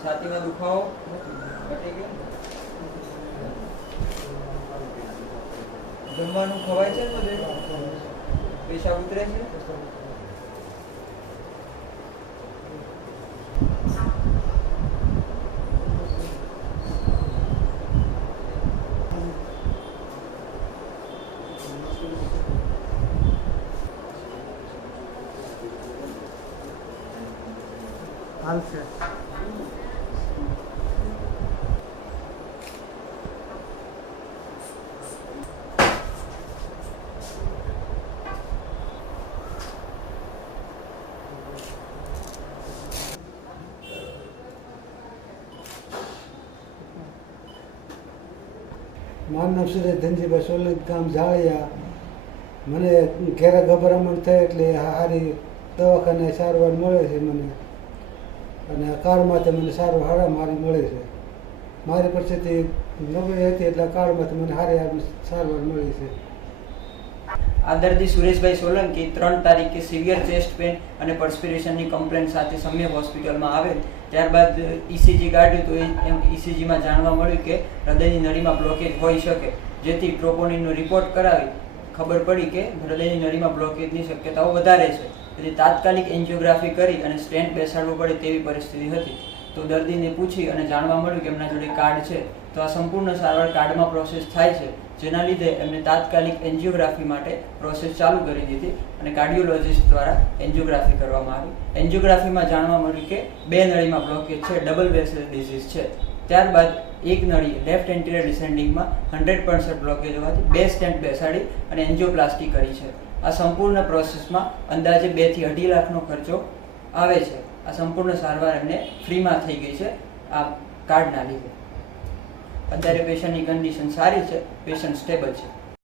દુખાવો મટી ગયો જમવાનું ખવાય છે બધે પૈસા ઉતરે છે હાલશે મારું નામ ધનજીભાઈ સોલંકી ગામ જાળિયા. મને ઘેરા ગભરામણ થાય એટલે સારી દવાખાને સારવાર મળે છે મને. અને કાર્ડમાંથી મને સારવાર હારા મારી મળે છે. મારી પરિસ્થિતિ નબળી હતી એટલે કાર્ડમાંથી મને સારી સારવાર મળી છે. આ દર્દી સુરેશભાઈ સોલંકી ત્રણ તારીખે સિવિયર ચેસ્ટ પેન અને પર્સપિરેશનની કમ્પ્લેન સાથે સમ્યક હોસ્પિટલમાં આવેલ. ત્યારબાદ ઇસીજી કાઢ્યું તો એમ ઇસીજીમાં જાણવા મળ્યું કે હૃદયની નળીમાં બ્લોકેજ હોઈ શકે. જેથી ટ્રોપોનિનનો રિપોર્ટ કરાવી ખબર પડી કે હૃદયની નળીમાં બ્લોકેજની શક્યતાઓ વધારે છે. તેથી તાત્કાલિક એન્જિયોગ્રાફી કરી અને સ્ટેન્ટ બેસાડવું પડે તેવી પરિસ્થિતિ હતી. તો દર્દીને પૂછી અને જાણવા મળ્યું કે એમના જોડે કાર્ડ છે, તો આ સંપૂર્ણ સારવાર કાર્ડમાં પ્રોસેસ થાય છે. જેના લીધે એમને તાત્કાલિક એન્જિયોગ્રાફી માટે પ્રોસેસ ચાલુ કરી દીધી અને કાર્ડિયોલોજિસ્ટ દ્વારા એન્જિયોગ્રાફી કરવામાં આવી. એન્જિયોગ્રાફીમાં જાણવા મળ્યું કે બે નળીમાં બ્લોકેજ છે ડબલ વેસલ ડિઝીઝ છે. ત્યારબાદ એક નળી લેફ્ટ એન્ટિરિયર ડિસેન્ડિંગમાં હંડ્રેડ પર્સન્ટ બ્લોકેજ હોવાથી બે સ્ટેન્ટ બેસાડી અને એન્જિયોપ્લાસ્ટી કરી છે. આ સંપૂર્ણ પ્રોસેસમાં અંદાજે બેથી અઢી લાખનો ખર્ચો આવે છે. આ સંપૂર્ણ સારવાર એમને ફ્રીમાં થઈ ગઈ છે, આ કાર્ડના લીધે. અત્યારે પેશન્ટની કન્ડિશન સારી છે, પેશન્ટ સ્ટેબલ છે.